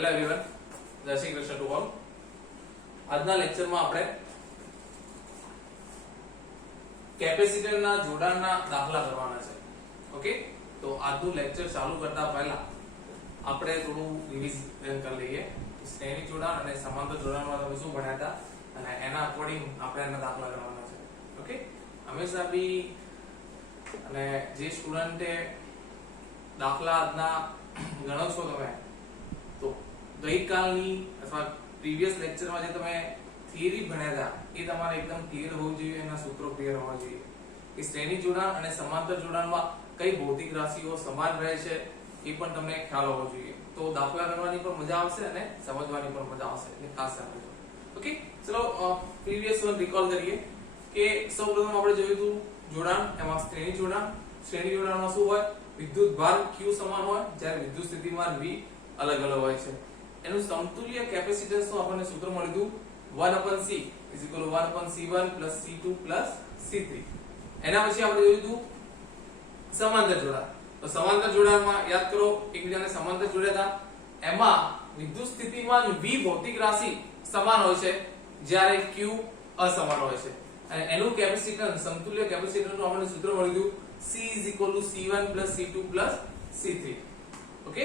Hello everyone, જય Shri Krishna to all. આજના લેક્ચરમાં આપણે કેપેસિટરના જોડાણના દાખલા કરવાના છે. ઓકે, તો આજનું લેક્ચર ચાલુ કરતા પહેલા આપણે થોડું રિવિઝન કરી લઈએ. શ્રેણી જોડાણ અને સમાંતર જોડાણમાં તમે શું ભણ્યા હતા અને એના અકોર્ડિંગ આપણે એના દાખલા કરવાના છે. ઓકે, હંમેશા બી અને જે સ્ટુડન્ટે દાખલા આજના ગણો છો તમે, તો ગઈકાલની અથવા પ્રીવિયસ લેક્ચરમાં જે તમે થિયરી ભણ્યા હતા એ તમારે એકદમ ક્લિયર હોવું જોઈએ, એના સૂત્રો ક્લિયર હોવા જોઈએ કે શ્રેણી જોડાણ અને સમાંતર જોડાણમાં કઈ ભૌતિક રાશિઓ સમાન રહે છે એ પણ તમને ખ્યાલ હોવો જોઈએ. તો દાખલા કરવાની પણ મજા આવશે અને સમજવાની પણ મજા આવશે, એટલે ખાસ સમજો. ઓકે, ચલો પ્રીવિયસ વન રિકોલ કરીએ કે સૌપ્રથમ આપણે જોયું હતું જોડાણ, એમાં શ્રેણી જોડાણ. શ્રેણી જોડાણમાં શું હોય? વિદ્યુત ભાર Q સમાન હોય જ્યારે વિદ્યુત સ્થિતિમાન V અલગ અલગ હોય છે. એનું સમતુલ્ય કેપેસિટન્સ નું આપણને સૂત્ર મળ્યું 1/C = 1/C1 + C2 + C3. એના પછી આપણે જોયું હતું સમાંતર જોડાણ. તો સમાંતર જોડાણમાં યાદ કરો, એકબીજાને સમાંતર જોડ્યા હતા. એમાં વિદ્યુત સ્થિતિમાન V ભૌતિક રાશિ સમાન હોય છે જ્યારે Q અસમાન હોય છે. અને એનું કેપેસિટન્સ, સમતુલ્ય કેપેસિટન્સનું આપણને સૂત્ર મળ્યું C = C1 + C2 + C3. Okay,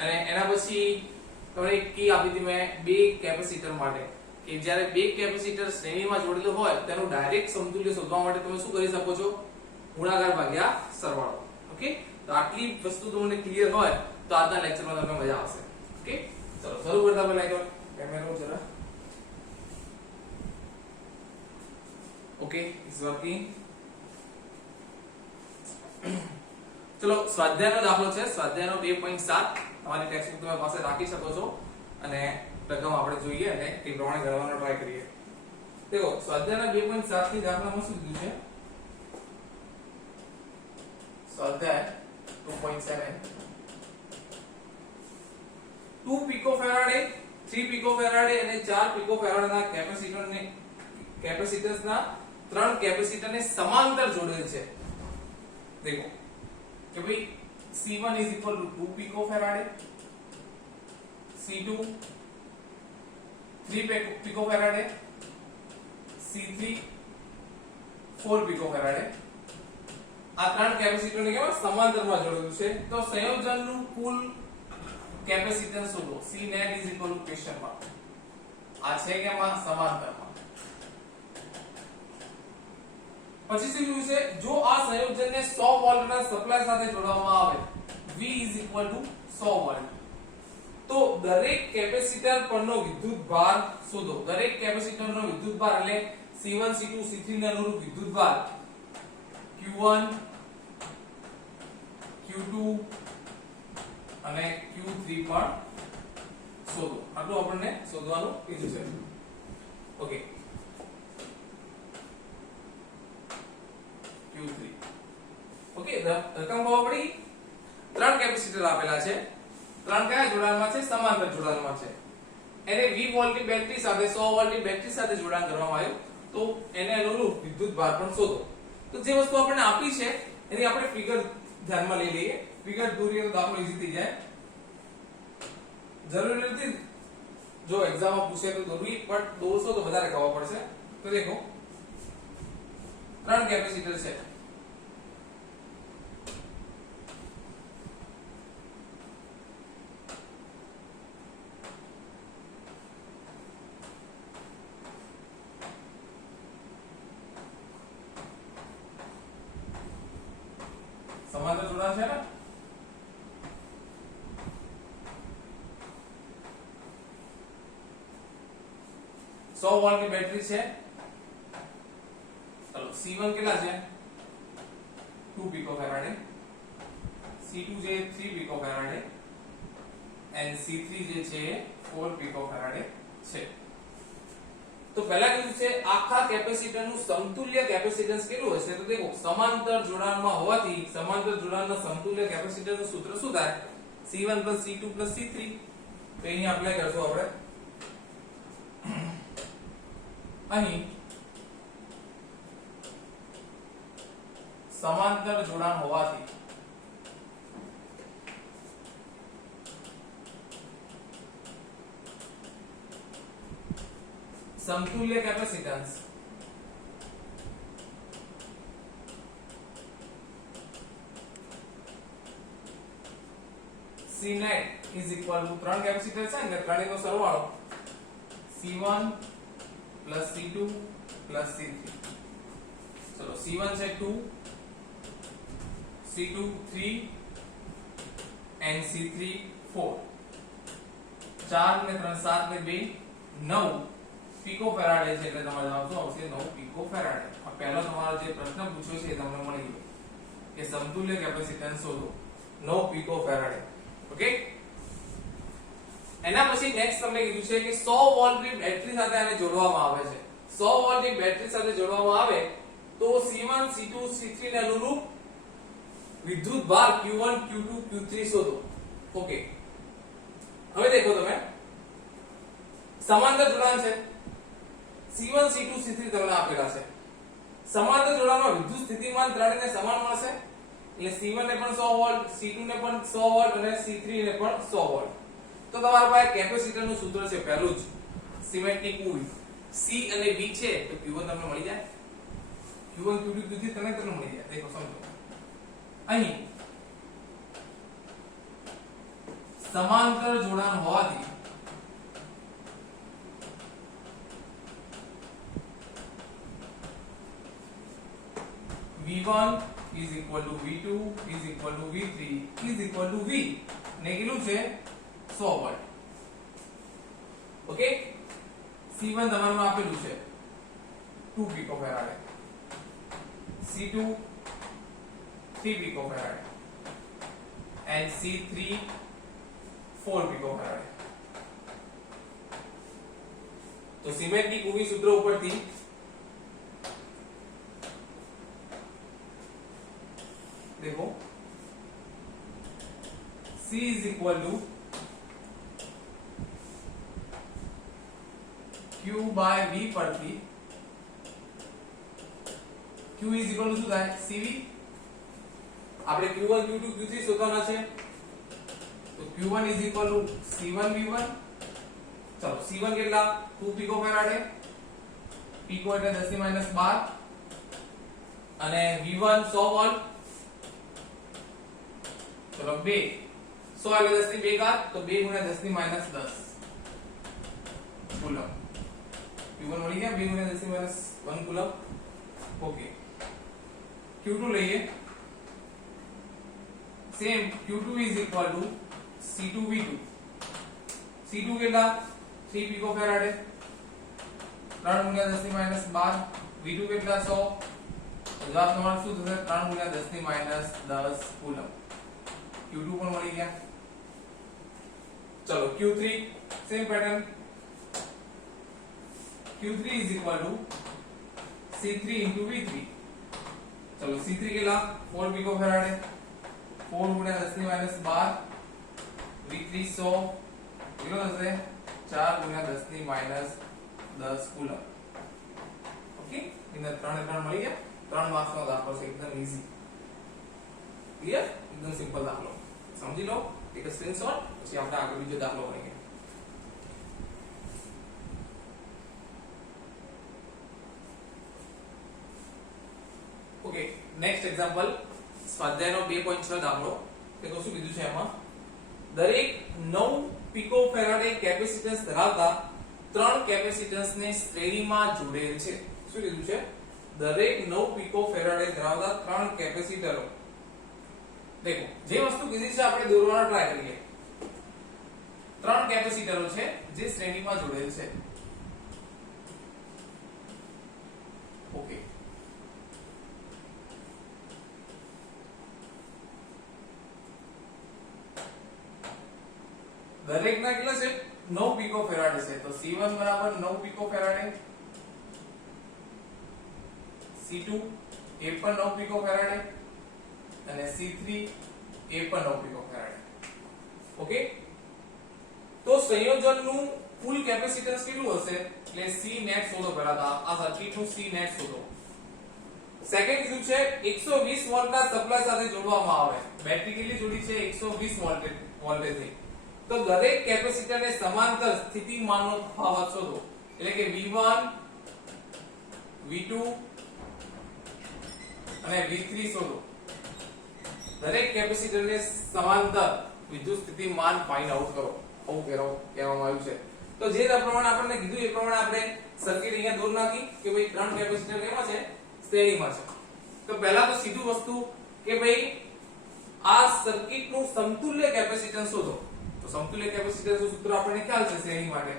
અને એના પછી તમને એક કી આપી હતી મેં બે કેપેસિટર માટે કે જ્યારે બે કેપેસિટર શ્રેણીમાં જોડેલો હોય તેનું ડાયરેક્ટ સમતુલ્ય શોધવા માટે તમે શું કરી શકો છો? ગુણાકાર ભાગ્યા સરવાળો. ઓકે, તો આટલી વસ્તુ તમને ક્લિયર હોય તો આજના લેક્ચરમાં તમને મજા આવશે. ઓકે, ચલો શરૂ કરતા પહેલા એક કેમેરો જરા. Okay, it's working. ચલો સ્વાધ્યાયનો દાખલો છે, સ્વાધ્યાયનો 2.7. તમારી ટેક્સ્ટબુક તમારી પાસે રાખી શકો છો અને રકમ આપણે જોઈએ અને એ પ્રમાણે ગણવાનો ટ્રાય કરીએ. દેખો, સ્વાધ્યાયના 2.7 થી દાખલામાં શું દીધું છે? સ્વાધ્યાય 2.7 2 પિકોફેરાડે, 3 પિકોફેરાડે અને 4 પિકોફેરાડના કેપેસિટન્સના 3 કેપેસિટરને સમાંતર જોડેલ છે. देखो कि भाई C1 = 2 पिकोफैराडे, C2 3 पिकोफैराडे, C3 4 पिकोफैराडे. આ ત્રણ કેપેસિટરને કેવા સમાંતરમાં જોડેલું છે. તો સંયોજનનું કુલ કેપેસિટન્સ શોધો. C net = question mark. આ છે કે માં સમાંતરમાં. પછી શું છે? જો આ સંયોજનને 100 વોલ્ટના સપ્લાય સાથે જોડવામાં આવે, V = 100 વોલ્ટ, તો દરેક કેપેસિટર પરનો વિદ્યુતભાર શોધો. દરેક કેપેસિટરનો વિદ્યુતભાર એટલે C1 C2 C3 ને અનુરૂપ વિદ્યુતભાર Q1 Q2 અને Q3 પણ શોધો. આટલું આપણને શોધવાનું કીધું છે. Okay, Q3. ઓકે, રકમ ખબર પડી? ત્રણ કેપેસિટર આપેલા છે. ત્રણ કયા જોડાણમાં છે? સમાંતર જોડાણમાં છે. એને 20 વોલ્ટની બેટરી સાથે 100 વોલ્ટની બેટરી સાથે જોડાણ કરવામાં આવ્યું, તો એને અનુરૂપ વિદ્યુતભાર પણ શોધો. તો જે વસ્તુ આપણને આપી છે એની આપણે ફિગર ધ્યાનમાં લઈ લઈએ. ફિગર દોરીએ તો દાખલો ઈઝી થઈ જાય. જરૂરી નથી જો એક્ઝામમાં પૂછે તો દોરવી, પણ દોરશો તો વધારે ખબર પડશે. તો દેખો, ત્રણ કેપેસિટર છે. સમાંતર જોડાણ છે ને? સો વોલ્ટની બેટરી છે. ચલો, C1 કેટલા છે? 2 પિકોફેરાડે, C2 જે 3 પિકોફેરાડે અને C3 જે છે 4 પિકોફેરાડે છે. તો પહેલા કીધું છે આખા કેપેસિટરનું સમતુલ્ય કેપેસિટન્સ કેટલું હશે? તો દેખો, સમાંતર જોડાણમાં હોવાથી સમાંતર જોડાણના સમતુલ્ય કેપેસિટરનું સૂત્ર શું થાય? C1 + C2 + C3. તો અહીં એપ્લાય કરશું આપણે. અહીં સમાંતર જોડાણ હોવાથી સમતુલ્ય capacitance C net is equal to ત્રણ કેપેસિટર છે ને ત્રણેયનો સરવાળો C1 C2 C3. ચલો C1 છે 2, C2 3 and C3 4. 4 ને 3 7 ને 2 9 પિકોફેરાડે છે એટલે તમારે જવાબ શું આવશે 9 પિકોફેરાડે. આ પહેલો તમારો જે પ્રશ્ન પૂછ્યો છે એ તમને મળી ગયો કે સમતુલ્ય કેપેસિટન્સ શોધો 9 પિકોફેરાડે. ઓકે, એના પછી નેક્સ્ટ તમને કીધું છે કે 100 વોલ્ટની બેટરી સાથે આને જોડવામાં આવે છે. 100 વોલ્ટની બેટરી સાથે જોડવામાં આવે તો C1 C2 C3 ને અનુરૂપ વિદ્યુત ભાર Q1 Q2 Q3 શોધો. ઓકે, હવે દેખો તમે સમાંતર જોડાણ છે. C1 C2 C3 તમને આપેલા છે. સમાંતર જોડાણમાં વિદ્યુત સ્થિતિમાન ત્રણેયને સમાન મળશે એટલે C1 ને પણ 100 વોલ્ટ, C2 ને પણ 100 વોલ્ટ અને C3 ને પણ 100 વોલ્ટ. તો તમારા પાસે કેપેસિટર નું સૂત્ર છે પહેલું જ સિમેટ્રિક કુલ C અને V છે તો Q1 તમને મળી જાય. Q1 Q2 Q3 તમને મળી જાય. દેખો સમજો અહીં સમાંતર જોડાણ હોવાથી V1 is equal to V2 is equal to V3 is equal to V ને કેટલું છે 100 વોલ્ટ. ઓકે, C1 તમારું આપેલું છે 2 પિકોફેરાડે, C2 3 પિકોફેરાડે and C3 4 પિકોફેરાડે. તો સિમેટ્રિક UV સૂત્ર ઉપરથી देखो C is equal to Q by V પરથી Q is equal to શું થાય CV. આપણે Q1 Q2 Q3 શોધવાના છે તો Q1 is equal to C1 V1. ચલો C1 કેટલા 2 પિકોફેરાડે, પિકો એટલે 10 ની -12 અને V1 100 વોલ્ટ. चलो 2 100 એટલે 10 ની 2 ઘાત તો 2 * 10 ની -10 કુલમ. Q1 મળી ગયા 2 * 10 ની -1 કુલમ. ઓકે, Q2 લઈએ. Same Q2 is equal to C2 V2. C2 કેટલા 3 પિકોફેરાડે, 3 * 10 ની -12 V2 કેટલા 100 જવાબ તમારો શું થશે 3 * 10 ની -10 કુલમ. Q2 પણ મળી ગયા. ચલો Q3 same pattern. Q3 is equal to C3 into V3. ચલો C3 કેટલા 4 પિકોફેરાડે, 4 * 10 ની -12 V3 100 કેટલો થશે 4 * 10 ની -10 કુલમ. ઓકે, ઇને 3 મળી ગયા. 3 માર્ક્સ નો દાખલો છે, એકદમ ઈઝી. ક્લિયર, એકદમ સિમ્પલ દાખલો. સમજી લો, એક સ્ક્રીનશોટ પછી આપણે આગળ બીજો દાખલો કરીએ. ઓકે, નેક્સ્ટ એક્ઝામ્પલ સ્વાધ્યાયનો 2.6 દાખલો. તે શું કીધું છે એમાં દરેક 9 પિકોફેરાડે કેપેસિટન્સ ધરાવતા 3 કેપેસિટન્સને શ્રેણીમાં જોડેલ છે. શું કીધું છે દરેક 9 પિકોફેરાડે ધરાવતા 3 કેપેસિટરો. देखो જે વસ્તુ કીધી છે આપણે દોરવાનો ટ્રાય કરીએ. 3 કેપેસિટરો છે જે શ્રેણીમાં જોડેલ છે. ઓકે, દરેકના કેટલા છે 9 પિકોફેરાડે છે તો C1 બરાબર 9 પિકોફેરાડે, C2 એ પણ 9 પિકોફેરાડે અને C3 એ પણ 9 પિકોફેરાડે. ઓકે, તો સંયોજનનું કુલ કેપેસિટન્સ કેટલું હશે એટલે C નેટ શોધો. પહેલા આ સર્કિટનું C નેટ શોધો. સેકન્ડ કીધું છે 120 વોલ્ટના સપ્લાય સાથે જોડવામાં આવે. બેટરી કેટલી જોડી છે 120 વોલ્ટેજની. તો દરેક કેપેસિટરને સમાંતર સ્થિતિમાનનો તફાવત શોધો. એટલે કે V1 V2 અને V3 શોધો. દરેક કેપેસિટરને સમાંતર વિદ્યુત સ્થિતિમાન ફાઇન્ડ આઉટ કરો. આવું કહેવામાં આવ્યું છે. તો જે પ્રમાણે આપણને કીધું એ પ્રમાણે આપણે સર્કિટ અહીંયા દોર નાખી કે ભાઈ ત્રણ કેપેસિટર કેવા છે, શ્રેણીમાં છે. તો પહેલા તો સીધું વસ્તુ કે ભાઈ આ સર્કિટનું સમતુલ્ય કેપેસિટન્સ શોધો. તો સમતુલ્ય કેપેસિટન્સનું સૂત્ર આપણને ખ્યાલ છે શ્રેણી માટે.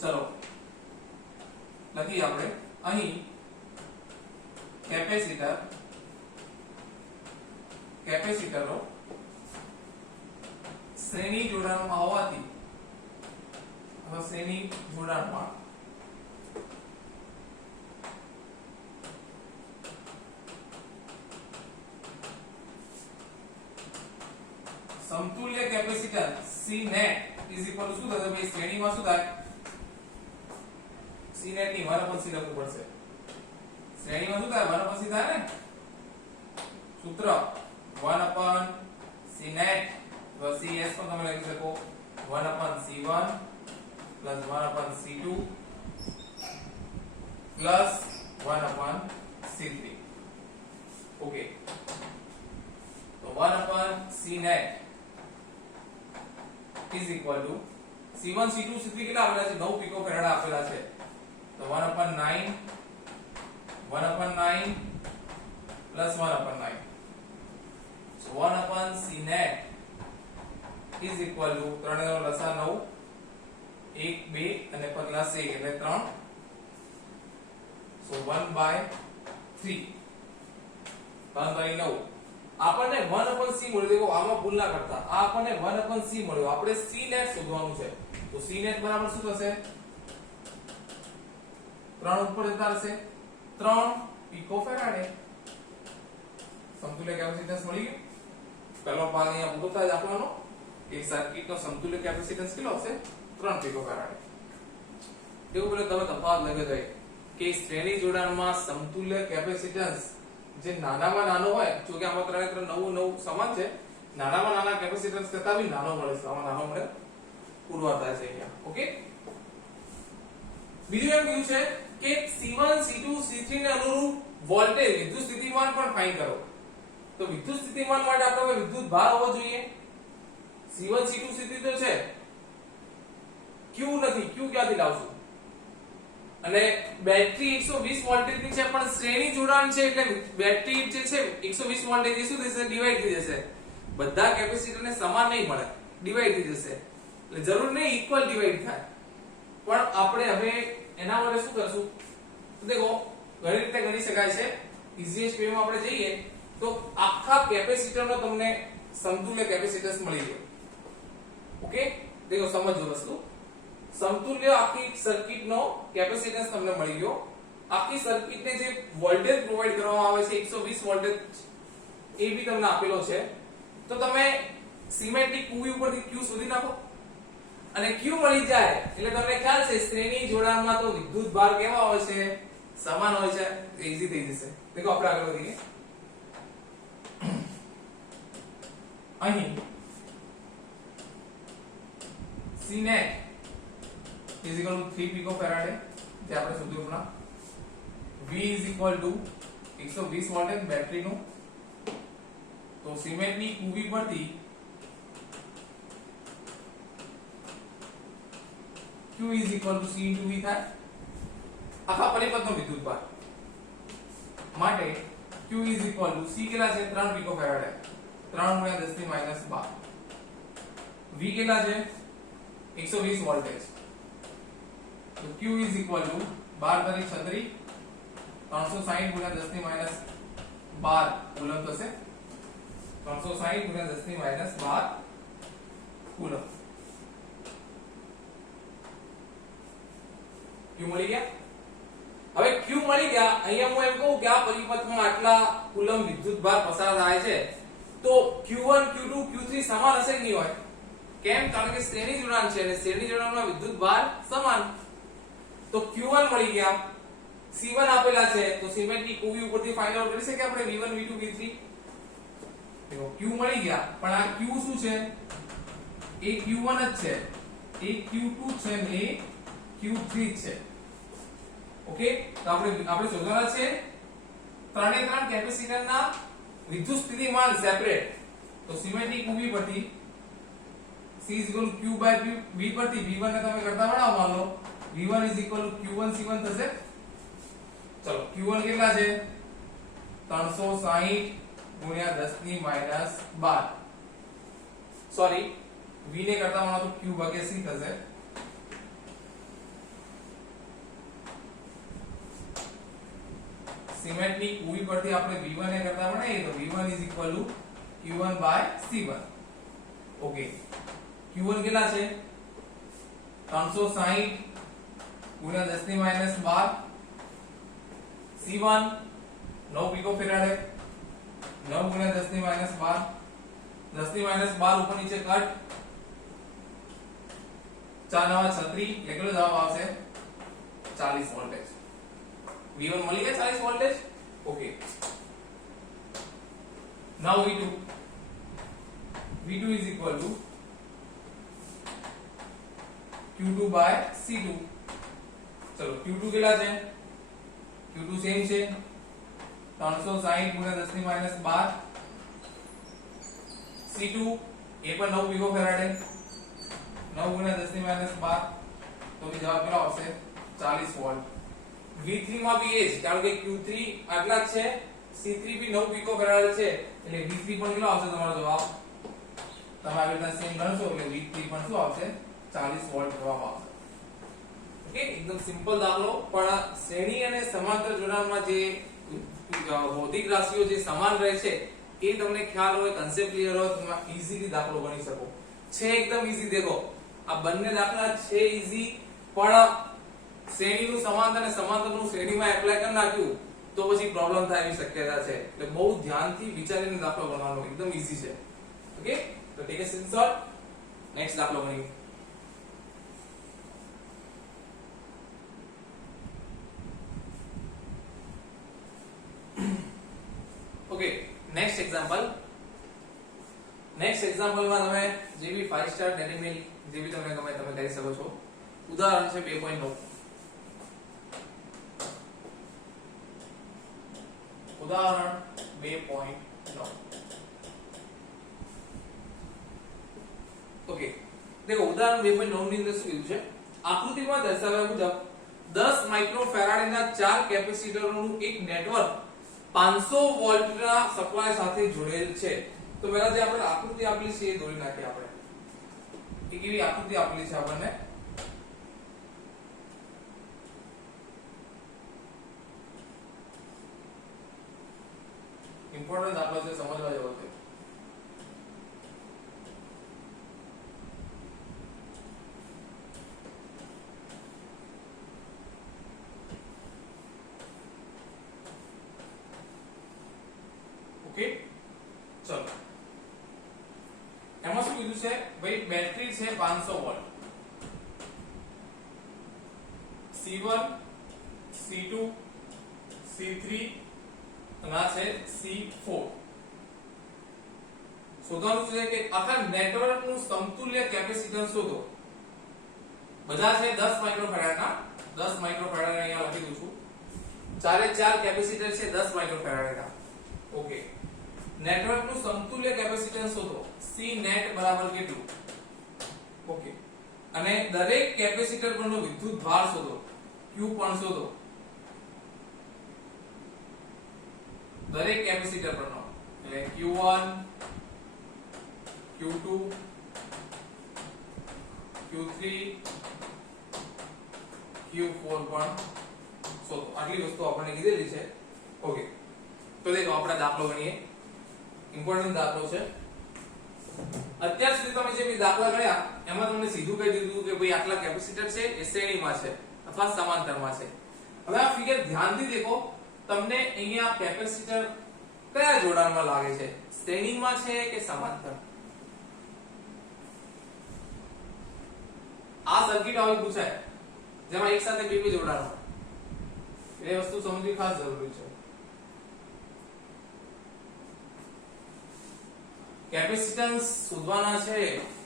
ચલો લખી આપણે અહીં કેપેસિટરો શ્રેણી જોડાણમાં હોવાથી શ્રેણી જોડાણમાં સમતુલ્ય capacitance C net is equal to શું થશે ભાઈ, શ્રેણીમાં શું થાય, C net ની 1/c લખવું પડશે. શ્રેણીમાં શું થાય, 1/c થાય ને. સૂત્ર 1/c net તો CS પણ તમે લખી શકો 1/c1 1/c2 1/c3. ઓકે, તો 1/c net is equal to C1 C2 C3 કેટલા આપેલા છે, 9 પિકોફેરાડ આપેલા છે. તો 1/9 1/9 plus 1/9. So 1/c net is equal to 3 નો લસા 9 1 2 અને પ્લસ 1 એટલે 3. So 1/3 3/9 આપણને 1/c મળ્યું. દેખો આમાં ભૂલ ના કરતા, આ આપણને 1/c મળ્યું. આપણે c net શોધવાનું છે. તો c net બરાબર શું થશે, 3 ઉપર જતા રહેશે 3 પિકોફેરાડ. સમતુલ્ય કેપેસિટન્સ મળી ગયું. પહેલો ભાગ અહીંયા પૂરો થાય દાખલાનો કે સર્કિટનો સમતુલ્ય કેપેસિટન્સ કેટલો હશે, 3 પિકોફેરાડ. એવું બોલે તમે તફાવત લઈ ગઈ કે શ્રેણી જોડાણમાં સમતુલ્ય કેપેસિટન્સ જે નાનામાં નાનો હોય, જો કે આમાં 3 9 સમાન છે, નાનામાં નાના કેપેસિટન્સ કરતા બી નાનો મળે છે. આમાં નાનો મળે પુરવાર થાય છે અહીંયા. ઓકે, બીજું એમ કહ્યું છે કે C1 C2 C3 ને અનુરૂપ વોલ્ટેજ વિદ્યુત સ્થિતિમાન પણ ફાઇન્ડ કરો. તો વિદ્યુત સ્થિતિમાન માટે આપણે વિદ્યુત ભાર હોવો જોઈએ. C1 C2 C3 તો છે, Q નથી. Q ક્યાંથી લાવશું? અને બેટરી 120 વોલ્ટેજ ની છે, પણ શ્રેણી જોડાણ છે એટલે બેટરી જે છે 120 વોલ્ટેજ એ શું થશે, ડિવાઈડ થઈ જશે. બધા કેપેસિટરને સમાન નહીં મળે, ડિવાઈડ થઈ જશે. એટલે જરૂર નહીં ઇક્વલ ડિવાઈડ થાય, પણ આપણે હવે એના માટે શું કરશું, દેખો ઘણી રીતે ગણી શકાય છે. ઇઝીએસ્ટ વે માં આપણે જઈએ તો આખા કેપેસિટરનો તમને સમતુલ્ય કેપેસિટન્સ મળી ગયો. ઓકે, દેખો સમજો વસ્તુ. સમતુલ્ય આખી સર્કિટનો કેપેસિટન્સ તમને મળી ગયો. આખી સર્કિટને જે વોલ્ટેજ પ્રોવાઈડ કરવામાં આવે છે 120 વોલ્ટેજ એ બી તમને આપેલો છે. તો તમે સિમેટ્રિક QV ઉપરથી Q શોધી નાખો અને Q મળી જાય એટલે તમને ખ્યાલ છે શ્રેણી જોડાણમાં તો વિદ્યુત ભાર કેવા હોય છે, સમાન હોય છે. ઈઝી થઈ જશે. દેખો આપણે આગળ વધીએ. અહીં C net is equal to 3 picofarad જે આપણે શોધ્યું હમણાં. V is equal to 120 voltage બેટરીનું. તો સિમેન્ટની QV પરથી Q is equal to C into V થાય. આખા પરિપથનો વિદ્યુત ભાર માટે Q is equal to C કેટલા છે, 3 પિકોફેરાડ. 3 × 10⁻12. V કેટલા છે, 120 વોલ્ટેજ. તો Q is equal to 12 × 36 360 × 10⁻12 coulomb થશે. 360 × 10⁻12 કુલમ. Q મળી ગયા. હવે Q મળી ગયા. અહીંયા હું એમ કહું કે આ પરિપથમાં આટલા કુલમ વિદ્યુત ભાર પસાર થાય છે, તો Q1 Q2 Q3 સમાન હશે કે નહીં હોય? કેમ? કારણ કે શ્રેણી જોડાણ છે અને શ્રેણી જોડાણમાં વિદ્યુત ભાર સમાન. તો Q1 મળી ગયા, C1 આપેલા છે, તો સિમેન્ટની QV ઉપરથી ફાઇન્ડ આઉટ કરી શકીએ આપણે V1 V2 V3. દેખો Q મળી ગયા, પણ આ Q શું છે, એ Q1 જ છે, એ Q2 છે ને એ Q3 છે. ઓકે, તો આપણે શોધવાના છે ત્રણે ત્રણ કેપેસિટરના વિદ્યુત સ્થિતિમાન સેપરેટ. તો સિમેટ્રિક UV પરથી C = Q/V પરથી V1 ને તમે કરતા બનાવો, માનો V1 = Q1 C1 થશે. ચલો Q1 કેટલા છે? 360 ગુણ્યા 10 ની -12. સોરી, V ને કરતા બનાવો તો Q ભાગ્યા C થશે. સિમેટ્રિક UV પરથી આપણે V1 ને કરતા બનાવીએ તો V1 = Q1/C1. ઓકે, Q1 કેટલા છે? 360 ગુણ્યા 10 ની -12. C1 9 પિકોફેરાડે, 9 ગુણ્યા 10 ની -12. 10 ની -12 ઉપર નીચે કટ, 4 9 36, એટલે કેટલો જવાબ આવશે? 40 વોલ્ટેજ. V1 મળી ગયા 40 વોલ્ટેજ. Okay, નાउ V2 = Q2/C2. ચલો Q2 કેટલા છે? Q2 સેમ છે, 360 ગુણ્યા 10 ની -12. C2 એ પણ 9 પિકોફેરાડે, 9 ગુણ્યા 10 ની -12. તો જવાબ કેટલો આવશે? 40 વોલ્ટ. V3 માં બી એ જ, કારણ કે Q3 આટલા જ છે, C3 બી 9 પિકોફેરાડ છે, એટલે V3 પણ કેટલો આવશે તમારો જવાબ? તમે આવી રીતના સેમ ગણશો એટલે V3 પણ શું આવશે? 40 વોલ્ટ જવાબ આવશે. ઓકે, એકદમ સિમ્પલ દાખલો, પણ શ્રેણી અને સમાંતર જોડાણમાં જે ભૌતિક રાશિઓ જે સમાન રહે છે એ તમને ખ્યાલ હોય, કન્સેપ્ટ ક્લિયર હોય, તમે ઈઝીલી દાખલો ગણી શકો. છે એકદમ ઈઝી. દેખો, આ બંને દાખલા છે ઈઝી, પણ શ્રેણીનું સમાંતર અને સમાંતરનું શ્રેણીમાં એપ્લાય કરી નાખ્યું તો પછી પ્રોબ્લેમ થાય એવી શક્યતા છે. એટલે બહુ ધ્યાનથી વિચારીને દાખલો ગણવાનો, એકદમ ઈઝી છે. ઓકે, તો ટેક અ સ્ક્રીનશોટ. નેક્સ્ટ દાખલો ગણીએ. Okay, next example. નેક્સ્ટ એક્ઝામ્પલમાં તમે જે બી 5 સ્ટાર ડેરી મિલ્ક જે બી તમને ગમે તમે કરી શકો છો. ઉદાહરણ છે 2.9. ઉદાહરણ 2.9. ઓકે, देखो ઉદાહરણ 2.9 ની અંદર શું કીધું છે? આકૃતિમાં દર્શાવ્યા મુજબ 10 માઇક્રોફેરાડના 4 કેપેસિટરોનું એક નેટવર્ક 500 વોલ્ટના સપ્લાય સાથે જોડેલ છે. તો પહેલા જે આપણે આકૃતિ આપેલી છે એ દોરી નાખીએ આપણે. એ કેવી આકૃતિ આપેલી છે આપણને? ઇમ્પોર્ટન્ટ દાખલો છે, સમજવા જેવો છે. ઓકે, ચલો એમાં શું કીધું છે? ભાઈ બેટરી છે 500 વોલ્ટ, C1 C2 C3 અને આ છે C4. શોધવાનું છે કે આખા નેટવર્કનું સમતુલ્ય કેપેસિટન્સ શોધો. બધા છે 10 માઇક્રોફેરાડના, 10 માઇક્રોફેરાડ અહીંયા લખી દઉં છું. ચારે ચાર કેપેસિટર છે 10 માઇક્રોફેરાડના. ઓકે, નેટવર્કનું સમતુલ્ય કેપેસિટન્સ શોધો. C નેટ બરાબર કેટલું? ઓકે, અને દરેક કેપેસિટર પરનો વિદ્યુત ભાર શોધો. Q પણ શોધો. દરેક કેપેસિટર પરનો, એટલે Q1 Q2 Q3 Q4 પણ શોધો. આટલી વસ્તુ આપણને કીધેલી છે. ઓકે, તો દેખો આપણે દાખલો ગણીએ. ઇમ્પોર્ટન્ટ દાખલો છે. અત્યાર સુધી તમે જે બી દાખલા ગણ્યા એમાં તમને સીધું કહી દીધું કે ભાઈ આટલા કેપેસિટર છે એ શ્રેણીમાં છે અથવા સમાંતરમાં છે. હવે આ ફિગર ધ્યાનથી દેખો. તમને અહીંયા કેપેસિટર કયા જોડાણમાં લાગે છે? શ્રેણીમાં છે કે સમાંતર? આ સર્કિટ આવી પૂછાય જેમાં એક સાથે બે જોડાણો, એ વસ્તુ સમજવી ખાસ જરૂરી છે. કેપેસિટન્સ શોધવાના છે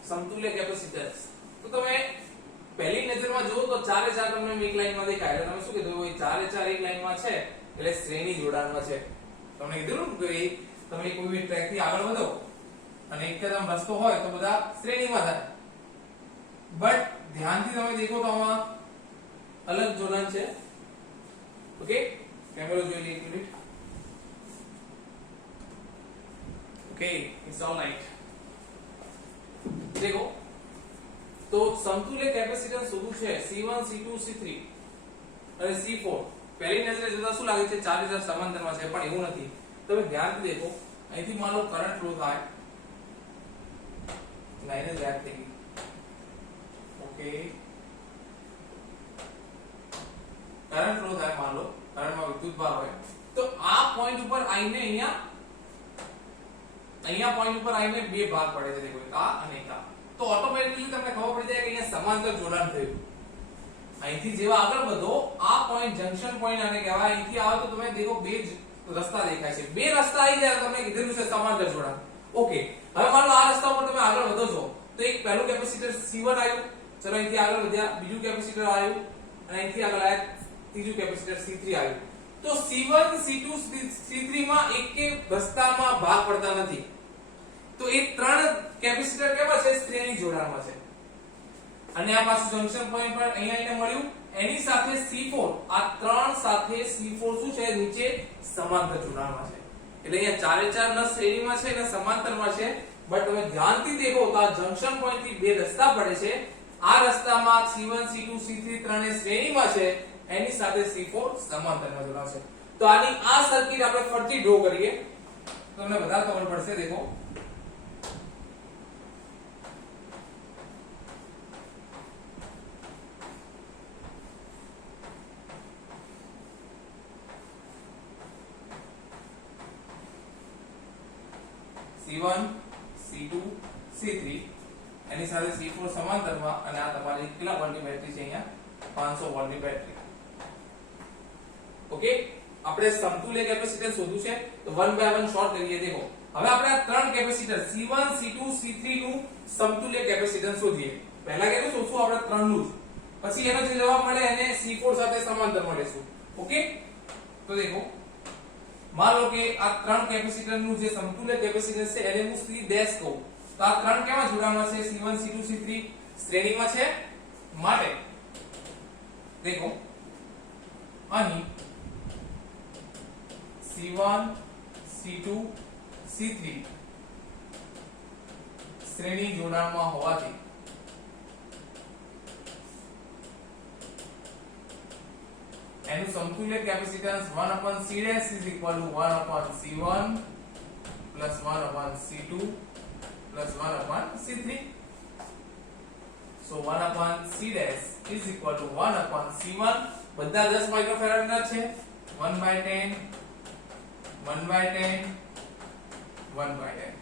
સમતુલ્ય કેપેસિટન્સ, તો તમે પહેલી નજરમાં જુઓ તો ચારે ચાર તમને એક લાઈનમાં દેખાય એટલે તમે શું કીધું એ ચારે ચાર એક લાઈનમાં છે એટલે શ્રેણી જોડાણમાં છે. તમને કીધું કે તમે કોઈ બી ટ્રેક થી આગળ વધો અને એકદમ રસ્તો હોય તો બધા શ્રેણીમાં થાય, બટ ધ્યાનથી તમે દેખો તો આમાં અલગ જોડાણ છે. ઓકે, કેમેરો જોઈ લે એક minute. Okay, it's all right. देखो तो समतुल्य कैपेसिटेंस शोधવું છે C1 C2 C3 અને C4. પહેલી નજરે જોતા શું લાગે છે ચારે ચાર સમાંતરમાં છે, પણ એવું નથી. તમે ધ્યાનથી દેખો, અહીંથી માનો કરંટ ફ્લો થાય, લાઈન જ યાદ થઈ ગઈ. ઓકે, કરંટ ફ્લો થાય, માનો કરંટમાં વિદ્યુતભાર હોય તો આ પોઈન્ટ ઉપર આઈને અહીંયા પોઈન્ટ ઉપર આઈને બે ભાગ પડે છે. દેખો, એક આ અને એક આ. તો ઓટોમેટિકલી તમને ખબર પડી જાય કે અહીંયા સમાંતર જોડાણ થયું. અહીંથી જેવા આગળ વધો આ પોઈન્ટ જંકશન પોઈન્ટ આને કહેવાય. અહીંથી આવો તો તમે દેખો બે રસ્તા દેખાય છે. બે રસ્તા આવી જાય તમને કીધેલું છે સમાંતર જોડાણ. ઓકે, હવે માનો આ રસ્તા ઉપર તમે આગળ વધો છો તો એક પહેલું કેપેસિટર C1 આવ્યું, ચલો અહીંથી આગળ વધ્યા, બીજું કેપેસિટર આવ્યું અને અહીંથી આગળ આવ્યા ત્રીજું કેપેસિટર C3 આવ્યું. તો C1 C2 C3 માં એક કે રસ્તામાં ભાગ પડતા નથી. તો એ ત્રણ કેપેસિટર કેવા છે શ્રેણી જોડાણમાં છે. અને આ પાછું જંકશન પોઈન્ટ પર અહીંયા એને મળ્યું, એની સાથે C4, આ ત્રણ સાથે C4 શું છે નીચે સમાંતર જોડાણમાં છે. એટલે અહીંયા ચારે ચાર ન શ્રેણીમાં છે ને સમાંતરમાં છે. બટ તમે ધ્યાનથી દેખો તો આ જંકશન પોઈન્ટ થી બે રસ્તા પડે છે. આ રસ્તામાં C1 C2 C3 ત્રણે શ્રેણીમાં છે, એની સાથે C4 સમાંતરમાં જોડાણ છે. તો આની આ સર્કિટ આપણે ફરતી ડ્રો કરીએ તો તમને બધા ખબર પડશે. દેખો, C1 C2 C3 એની સાથે C4 સમાંતરમાં અને આ તમારી કેટલા વોલ્ટની બેટરી છે અહીંયા 500 વોલ્ટની બેટરી. ઓકે, આપણે સમતુલ્ય કેપેસિટન્સ શોધવું છે તો વન બાય વન શોર્ટ કરીએ. દેખો, હવે આપણે આ ત્રણ કેપેસિટર C1 C2 C3 નું સમતુલ્ય કેપેસિટન્સ શોધીએ. પહેલા કેટલું શોધશું આપણે ત્રણનું જ, પછી એનો જે જવાબ મળે એને C4 સાથે સમાંતર મળેશું. ઓકે, તો દેખો मान लो कि આ ત્રણ કેપેસિટર નું જે સમતુલ્ય કેપેસિટન્સ છે એને હું C ડેશ કહું. તો આ ત્રણ કેવા જોડાણમાં છે C1 C2 C3 શ્રેણીમાં છે. માટે દેખો અહીં C1 C2 C3 શ્રેણી જોડાણમાં હોવાથી એનું સમતુલ્ય capacitance 1/C dash is equal to 1/C1 plus 1/C2 plus 1/C3. So 1/C dash is equal to 1/C1. બધા 10 માઇક્રોફેરાડ ના છે. 1/10 1/10 1/10.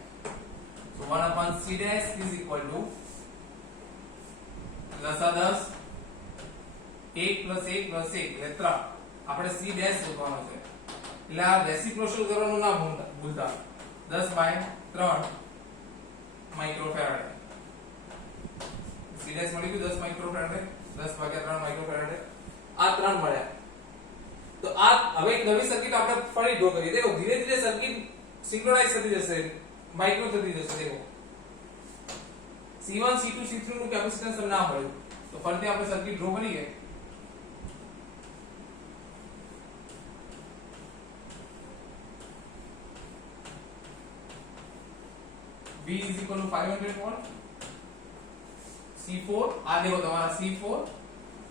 So 1/C dash is equal to 10 1 plus 1 plus 1 એટલે 3. આપણે C ડેશ શોધવાનો છે એટલે આ રેસિપ્રોકલ કરવાનું ના ભૂલતા. 10/3 માઇક્રોફેરાડ. C ડેશ મળી ગયું 10 માઇક્રોફેરાડ, 10/3 માઇક્રોફેરાડ. આ ત્રણ મળ્યા. તો આ હવે એક નવી સર્કિટ આપણે ફરી ડ્રો કરીએ. દેખો, ધીરે ધીરે સર્કિટ સિંક્રોનાઇઝ થતી જશે, માઇક્રો થતી જશે. દેખો, C1 C2 C3 નું કેપેસિટન્સ ના મળ્યું તો ફરીથી આપણે સર્કિટ ડ્રો કરીએ. V is equal to 500 volt. C4 આ દેખો તમારા C4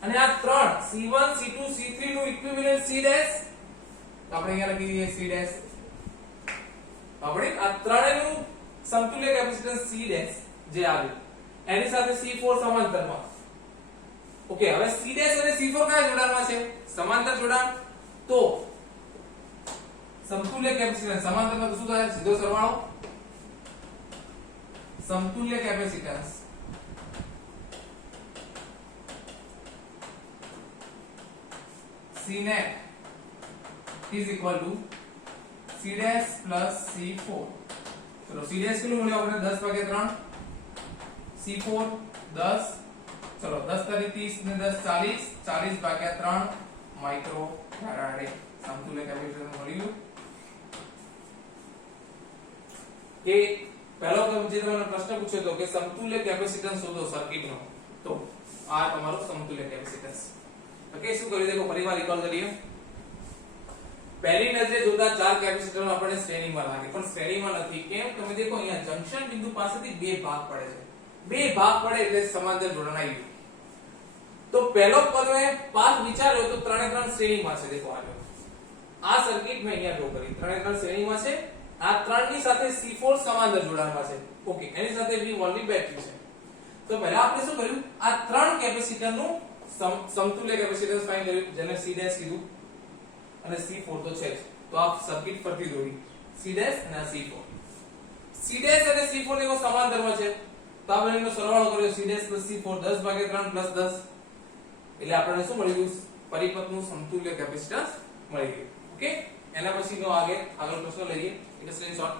અને આ ત્રણ C1 C2 C3 નું ઇક્વિવેલન્ટ C ડેશ. તો આપણે અહીંયા લખી દઈએ C ડેશ. આપણે આ ત્રણેયનું સમતુલ્ય કેપેસિટન્સ C ડેશ જે આવ્યું એની સાથે C4 સમાંતરમાં. ઓકે, હવે C ડેશ અને C4 કયા જોડાણમાં છે? સમાંતર જોડાણ. તો સમતુલ્ય કેપેસિટન્સ સમાંતરમાં તો શું થાય? સીધો સરવાળો. સમતુલ્ય capacitance C net is equal to C dash plus C4. ચલો C dash કેટલું મળ્યું આપણે 10/3, C4 10, ચલો 10 તારી 30 ને 10 40, 40 ભાગ્યા 3 માઇક્રો ફેરાડે સમતુલ્ય કેપેસિટર મળ્યું. કે પહેલો જે તમને પ્રશ્ન પૂછ્યો હતો કે સમતુલ્ય કેપેસિટન્સ શોધો સર્કિટનો, તો આ તમારો સમતુલ્ય કેપેસિટન્સ. ઓકે, શું કર્યું દેખો ફરીવાર રિકોલ કરીએ. પહેલી નજરે જોતા ચાર કેપેસિટર આપણને શ્રેણીમાં લાગે, પણ શ્રેણીમાં નથી. કેમ? તમે દેખો અહીંયા જંકશન બિંદુ પાસેથી બે ભાગ પડે છે. બે ભાગ પડે એટલે સમાંતર જોડાણ આવ્યું. તો પહેલો પદ પાથ વિચાર્યો તો ત્રણે ત્રણ શ્રેણીમાં છે. દેખો આ સર્કિટ મેં અહીંયા ડ્રો કરી, ત્રણે ત્રણ શ્રેણીમાં છે. આ ત્રણની સાથે C4 સમાંતર જોડાણમાં છે. ઓકે, એની સાથે V વોલ્ટની બેટરી છે. તો પહેલા આપણે શું કર્યું? આ ત્રણ કેપેસિટરનું સમતુલ્ય કેપેસિટન્સ ફાઇન્ડ કર્યું, જેને C' કીધું, અને C4 તો છે જ. તો આ સર્કિટ ફરતી દોરી C' અને C4. C' અને C4 ને સમાંતરમાં છે, તો આપણે એનો સરવાળો કર્યો C' + C4 10 ભાગ્યા 3 + 10, એટલે આપણને શું મળી ગયું? પરિપથનું સમતુલ્ય કેપેસિટન્સ મળી ગયું. ઓકે, એના પછીનો આગળ પ્રશ્ન લઈએ, એક સ્ક્રીનશોટ.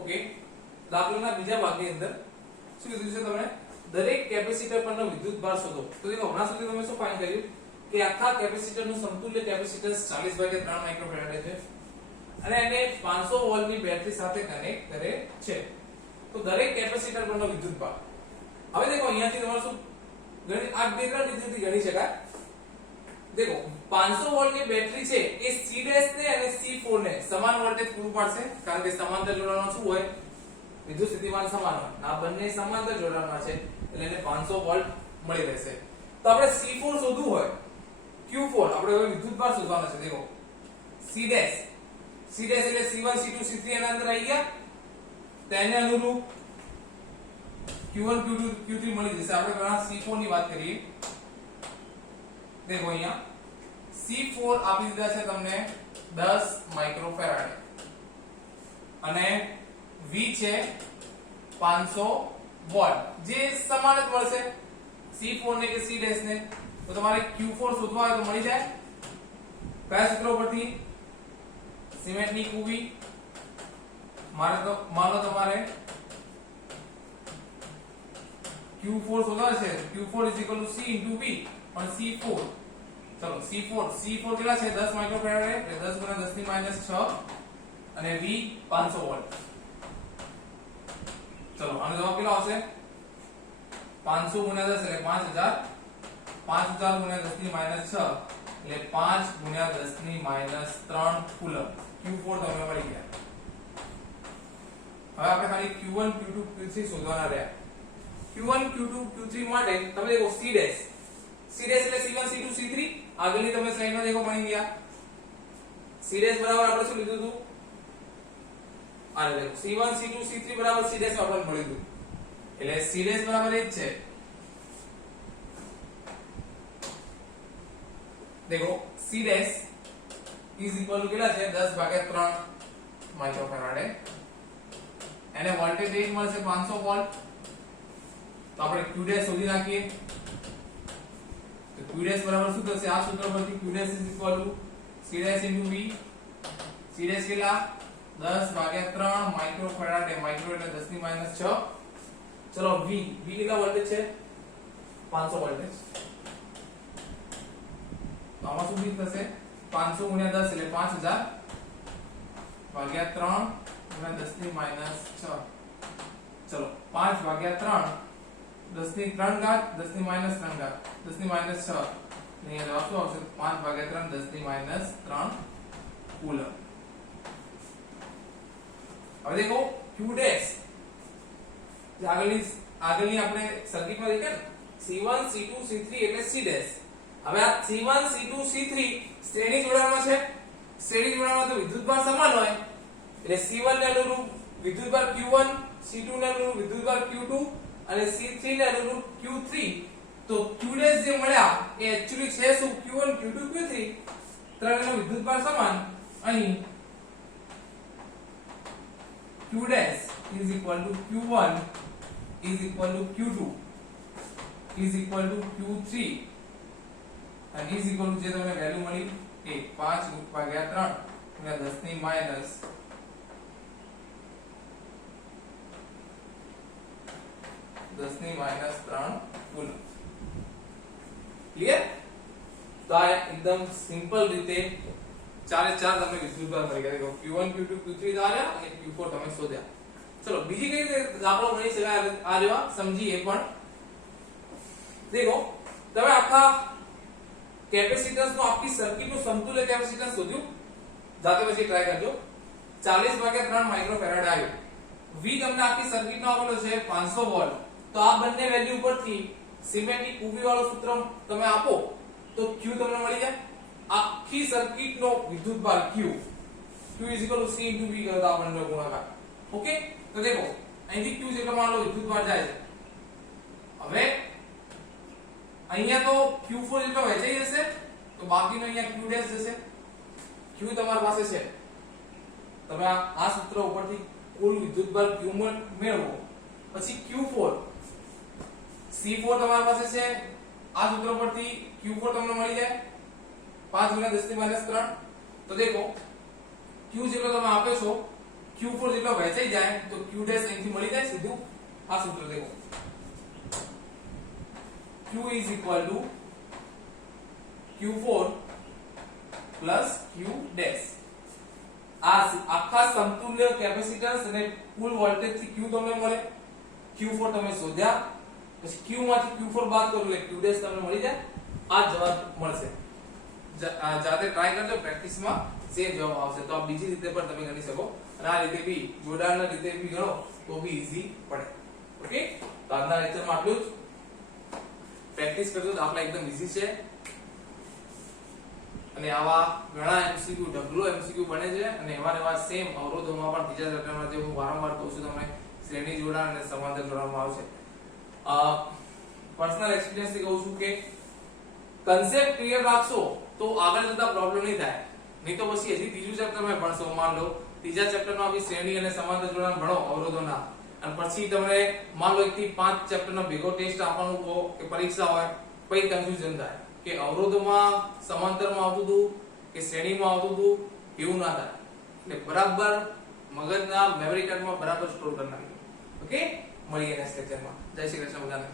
ઓકે, દાખલાના બીજા ભાગની અંદર શું કીધું છે તમને? દરેક કેપેસિટર પરનો વિદ્યુતભાર શોધો. તો દેખો હમણાં સુધી તમે શું ફાઇન્ડ કર્યું કે આખા કેપેસિટરનું સમતુલ્ય કેપેસિટન્સ 40/3 માઇક્રોફેરાડે છે અને એને 500 વોલ્ટની બેટરી સાથે કનેક્ટ કરે છે. તો દરેક કેપેસિટર પરનો વિદ્યુતભાર. હવે દેખો અહીંયાથી તમારે શું આ બે ત્રણ રીતેથી ગણી શકાય. દેખો 500 વોલ્ટની બેટરી છે એ C' ને અને C4 ને સમાન વોલ્ટેજ પૂરું પાડશે, કારણ કે સમાંતર જોડાણમાં શું હોય? વિદ્યુત સ્થિતિમાન સમાન હોય. આ બંને સમાંતર જોડાણમાં છે એટલે એને 500 વોલ્ટ મળી રહેશે. તો આપણે C4 શોધવું હોય, Q4 આપણે હવે વિદ્યુતભાર શોધવાનો છે. દેખો C' એટલે C1 C2 C3 એના અંદર આવી ગયા, તેને અનુરૂપ Q1 Q2 Q3 મળી જશે. આપણે પહેલા C4 ની વાત કરીએ. દેખો અહીંયા C4 આપી દીધા છે તમને 10 માઇક્રોફેરાડે અને V છે 500 વોલ્ટ, જે સમાન જ મળશે C4 ને કે C' ને. તો તમારે Q4 શોધવા હોય તો મળી જાય. કયા સૂત્ર પરથી? સિમેન્ટની કુવી. માનો તમારે Q4 શોધવા છે, Q4 C * V, પણ C4, ચલો C4 કેટલા છે? 10 માઇક્રોફેરાડે એટલે 10 × 10⁻6 અને V 500 વોલ્ટ. ચલો આનો જવાબ કેટલો આવશે? 500 × 10 એટલે 5000, 5000 × 10⁻6 એટલે 5 × 10⁻3 કુલમ. Q4 તમને મળી ગયા. હવે આપણે ખાલી Q1 Q2 Q3 શોધવાના રહ્યા. Q1 Q2 Q3 માટે તમે દેખો C' એટલે C1 C2 C3 આગળની તમે સ્લાઇડમાં દેખો મળી ગયા. C' બરાબર આપણે શું લીધું હતું? આ દેખો C1 C2 C3 બરાબર C' આપણને મળી ગયું, એટલે C' બરાબર એ જ છે. દેખો C' કેટલા છે? 10/3 માઇક્રોફેરાડે. એને વોલ્ટેજ રેન્જ મળશે 500 વોલ્ટ. તો આપણે Q' શોધી નાખીએ. તો Q' બરાબર શું થશે? આ સૂત્ર પરથી Q' C' * V. C' કેટલા? 10/3 માઇક્રોફેરાડે. માઇક્રો એટલે 10⁻6. ચલો V કેટલા વોલ્ટેજ છે? 500 વોલ્ટેજ. તો આમાં શું બી થશે? 500 × 10 એટલે 5000 ભાગ્યા 3 × 10⁻6. ચલો 5/3 10⁻3 ઘાત 10⁻3 ઘાત 10⁻6. અહીંયા જવાબ શું આવશે? 5/3 10⁻3 કુલમ. હવે દેખો Q' આગળની આપણે સર્કિટમાં દેખ્યા ને C1 C2 C3 એટલે C'. હવે આ C1 C2 C3 શ્રેણી જોડાણમાં છે. શ્રેણી જોડાણમાં તો વિદ્યુતભાર સમાન હોય એટલે C1 ને અનુરૂપ વિદ્યુતભાર Q1, C2 ને અનુરૂપ વિદ્યુતભાર Q2 અને C3 ને અનુરૂપ Q3. તો Q' જે મળ્યા એ એક્ચ્યુઅલી છે શું? Q1 Q2 Q3 ત્રણેયનો વિદ્યુતભાર સમાન. અહીં Q' = Q1 Q2 Q3 અને જે તમને વેલ્યુ મળી એ 5/3 × 10⁻6 10⁻³ કુલમ. ક્લિયર? તો આ એકદમ સિમ્પલ રીતે ચારે ચાર તમે વિદ્યુતભાર કરી ગયા. Q1 Q2 Q3 ધાર્યા અને Q4 તમે શોધ્યા. ચલો બીજી કઈ રીતે દાખલો ગણી શકાય આ જેવા સમજીએ. પણ દેખો તમે આખા કેપેસિટન્સ નો આખી સર્કિટ નું સમતુલ્ય કેપેસિટન્સ શોધ્યું. જાતે પછી ટ્રાય કરજો. 40/3 માઇક્રોફેરાડ આવ્યું. V તમને આખી સર્કિટ નો આપેલો છે 500 વોલ્ટ. તો આ બંને વેલ્યુ પરથી સિમેટ્રિક ઉભી વાળો સૂત્ર તમે આપો તો Q તમને મળી જાય. આખી સર્કિટ નો વિદ્યુતભાર Q C × V કરતા બંને ગુણાકાર. ઓકે, તો દેખો અહીંથી Q જેટલો માનો વિદ્યુતભાર જાય છે. હવે અહીંયા તો Q4 જેટલો વહેંચાઈ જશે તો બાકીનો અહીંયા Q' જશે. Q તમારી પાસે છે. તમે આ સૂત્ર ઉપરથી કુલ વિદ્યુતભાર Q મેળવો. પછી Q4 C4 તમારી પાસે છે. આ સૂત્ર પરથી Q4 તમને મળી જાય 5 × 10⁻³ તો દેખો Q જેટલો તમે આપો છો Q4 જેટલો વહેંચાઈ જાય તો Q' અહીંથી મળી જાય સીધું. આ સૂત્ર દેખો Q = Q4 + Q'. આ આખા સમતુલ્ય કેપેસિટન્સ અને કુલ વોલ્ટેજ થી Q તમને મળે. Q4 તમે શોધ્યા પછી Q માંથી Q4 બાદ કરો એટલે Q' તમને મળી જાય. આ જવાબ મળશે. જાતે ટ્રાય કરજો, પ્રેક્ટિસમાં સેમ જવાબ આવશે. તો આ બીજી રીતે પણ તમે ગણી શકો અને આ રીતે બી જોડાણના રીતે બી ગણો તો બી ઈઝી પડે. ઓકે, તો આજના લેક્ચરમાં આટલું જ. પ્રેક્ટિસ કરજો, દાખલા એકદમ ઈઝી છે અને આવા ઘણા MCQ ડબલ MCQ બને છે અને એવા સેમ અવરોધોમાં પણ ત્રીજા ચેપ્ટરમાં જે હું વારંવાર કહું છું તમને શ્રેણી જોડાણ અને સમાંતર જોડાણમાં આવશે. પર્સનલ એક્સપિરિયન્સ થી કહું છું કે કન્સેપ્ટ ક્લિયર રાખશો તો આગળ જતા પ્રોબ્લેમ નહીં થાય. નહીં તો પછી હજી ત્રીજું ચેપ્ટર માં ભણશો. માન લો ત્રીજા ચેપ્ટરમાં બી શ્રેણી અને સમાંતર જોડાણ ભણો અવરોધોના અને પછી તમને માન લો 1 થી 5 ચેપ્ટરનો ભેગો ટેસ્ટ આપવાનું કહો કે પરીક્ષા હોય પછી કન્ફ્યુઝન થાય કે અવરોધોમાં સમાંતરમાં આવતું હતું કે શ્રેણીમાં આવતું હતું એવું ના થાય. એટલે બરાબર મગજના મેમરી કાર્ડમાં બરાબર સ્ટોર કરી નાખજો. ઓકે, મળીએ નેક્સ્ટ લેક્ચરમાં. જય શ્રી કૃષ્ણ બધાને.